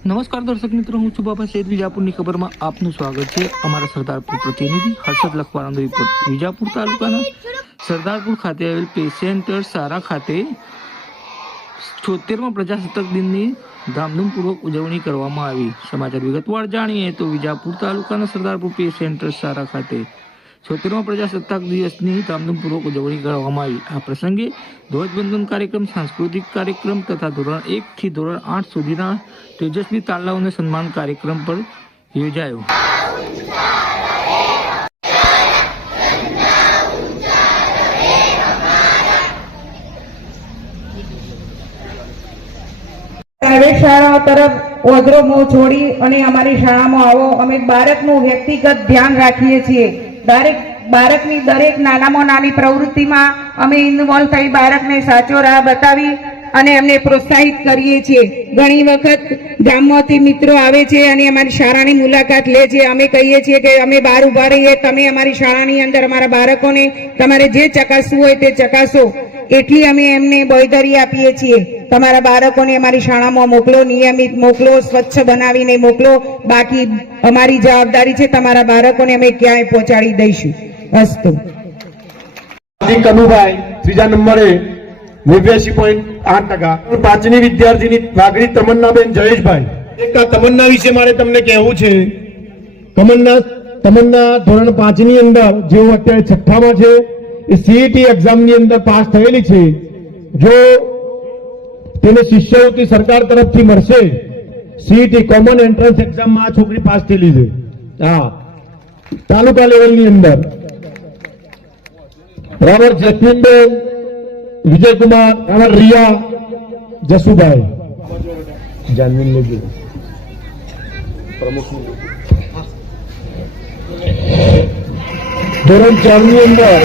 નમસ્કાર દર્શક મિત્રો, હું છું બાબા સૈદ વિજાપુરની ખબરમાં. આપનું સ્વાગત છે અમારા સરદારપુર પ્રતિનિધિ હર્ષદ લખવાનો રિપોર્ટ. વિજાપુર તાલુકાના સરદારપુર ખાતે આવેલ પેશન્ટર સારા ખાતે છોતેરમાં પ્રજાસત્તાક દિનની ધામધૂમપૂર્વક ઉજવણી કરવામાં આવી. સમાચાર વિગતવાર જાણીએ તો વિજાપુર તાલુકાના સરદારપુર પેશન્ટર સારા ખાતે છોતેરમાં પ્રજાસત્તાક દિવસની ધામધૂમપૂર્વક ઉજવણી કરવામાં આવી. આ પ્રસંગે ધ્વજવંદન કાર્યક્રમ, સાંસ્કૃતિક કાર્યક્રમ તથા ધોરણ એક થી ધોરણ આઠ સુધીના તેજસ્વી તાલાઓને સન્માન કાર્યક્રમ પર યોજાયો. પ્રાઇવેટ શાળાઓ તરફ ઓજરો મોં છોડી અને અમારી શાળામાં આવો. અમે બાળકનું વ્યક્તિગત ધ્યાન રાખીએ છીએ. દરેક બાળકની દરેક નાનામાં નાની પ્રવૃત્તિમાં અમે ઇન્વોલ્વ થઈ બાળકને સાચો રાહ બતાવી અને એમને પ્રોત્સાહિત કરીએ છીએ. ઘણી વખત ગામમાંથી મિત્રો આવે છે અને અમારી શાળાની મુલાકાત લે છે. અમે કહીએ છીએ કે અમે બહાર ઊભા રહીએ, તમે અમારી શાળાની અંદર અમારા બાળકોને તમારે જે ચકાસવું હોય તે ચકાસો. એટલી અમે એમને બોયદરી આપીએ છીએ. તમારા બાળકોને અમારી શાળામાં મોકલો નિયમિત મોકલો સ્વચ્છ બનાવીને મોકલો. બાકી અમારી જવાબદારી છે તમારા બાળકોને અમે ક્યાંય પહોંચાડી દઈશું. અસ્તુ. કનુભાઈ ત્રીજા નંબરે નેવ્યાસી પોઈન્ટ આઠ ટકા. પાંચમી વિદ્યાર્થીની વાઘડી તમન્નાબેન જયેશભાઈ. એક તમન્ના વિશે મારે તમને કહેવું છે. તમન્ના તમન્ના ધોરણ પાંચની અંદર જેઓ અત્યારે છઠ્ઠામાં છે એ સીઈટી એક્ઝામની અંદર પાસ થયેલી છે. જો તેને શિષ્યવૃત્તિ સરકાર તરફથી મળશે. સીઈટી કોમન એન્ટ્રન્સ એક્ઝામમાં આ છોકરી પાસ થયેલી છે. હા. તાલુકા લેવલની અંદર. બરાબર જસ્મીનબેન વિજયકુમાર બરાબર રિયા, જસુભાઈ. જાનવીન લેજો ધોરણ ચારની અંદર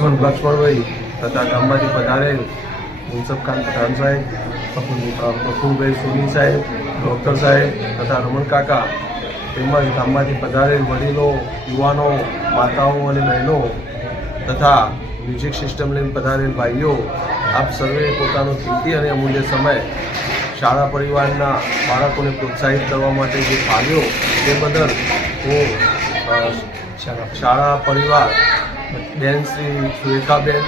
લક્ષ્મણ લક્ષ્મણભાઈ તથા ગામમાંથી પધારેલ મુનસબકાંત પઠાણ સાહેબ પ્રફુલ- પ્રફુલભાઈ સોની સાહેબ ડૉક્ટર સાહેબ તથા રમણ કાકા તેમજ ગામમાંથી પધારેલ વડીલો યુવાનો માતાઓ અને બહેનો તથા મ્યુઝિક સિસ્ટમ લઈને પધારેલ ભાઈઓ આપ સર્વે પોતાનો કિંમતી અને અમૂલ્ય સમય શાળા પરિવારના બાળકોને પ્રોત્સાહિત કરવા માટે જે ફાળ્યો તે બદલ હું શાળા પરિવાર બેન શ્રી સુરેખાબેન,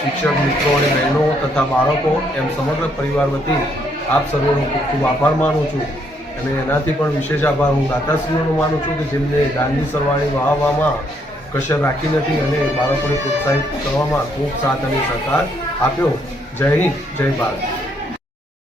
શિક્ષક મિત્રો અને બહેનો તથા બાળકો, એમ સમગ્ર પરિવાર વતી આપ સર્વેનો ખૂબ ખૂબ આભાર માનું છું. અને એનાથી પણ વિશેષ આભાર હું દાતાશ્રીઓનો માનું છું કે જેમને ગાંધી સરવાણી વાહવામાં કશર રાખી નથી અને બાળકોને પ્રોત્સાહિત કરવામાં ખૂબ સાથ અને સહકાર આપ્યો. જય હિન્દ, જય ભારત.